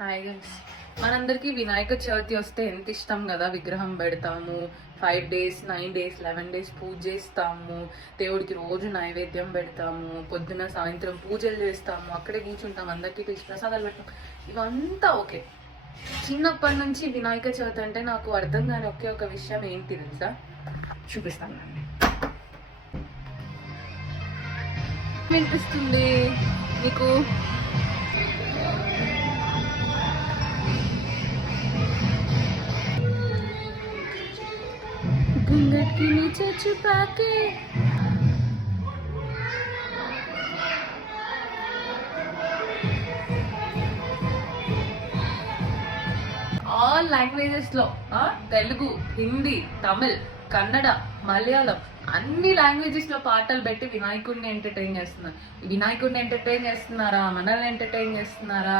Hi guys, మనందరికీ వినాయక చవితి వస్తే ఎంత ఇష్టం కదా. విగ్రహం పెడతాము, 5 days 9 days 11 days పూజ చేస్తాము, దేవుడికి రోజు నైవేద్యం పెడతాము, పొద్దున సాయంత్రం పూజలు చేస్తాము, అక్కడే కూర్చుంటాం, అందరికీ ప్రసాదాలు పెడతాం. ఇవంతా ఓకే. చిన్నప్పటి నుంచి వినాయక చవితి అంటే నాకు అర్థం కాని ఒకే ఒక విషయం ఏంటి తెలుసా, చూపిస్తాను. వినిపిస్తుంది మీకు? घूंघट के नीचे छुपा के ఆల్ లాంగ్వేజెస్ లో తెలుగు, హిందీ, తమిళ్, కన్నడ, మలయాళం అన్ని లాంగ్వేజెస్ లో పాటలు పెట్టి వినాయకుడిని ఎంటర్టైన్ చేస్తున్నారు. వినాయకుడిని ఎంటర్టైన్ చేస్తున్నారా, మనల్ని ఎంటర్టైన్ చేస్తున్నారా?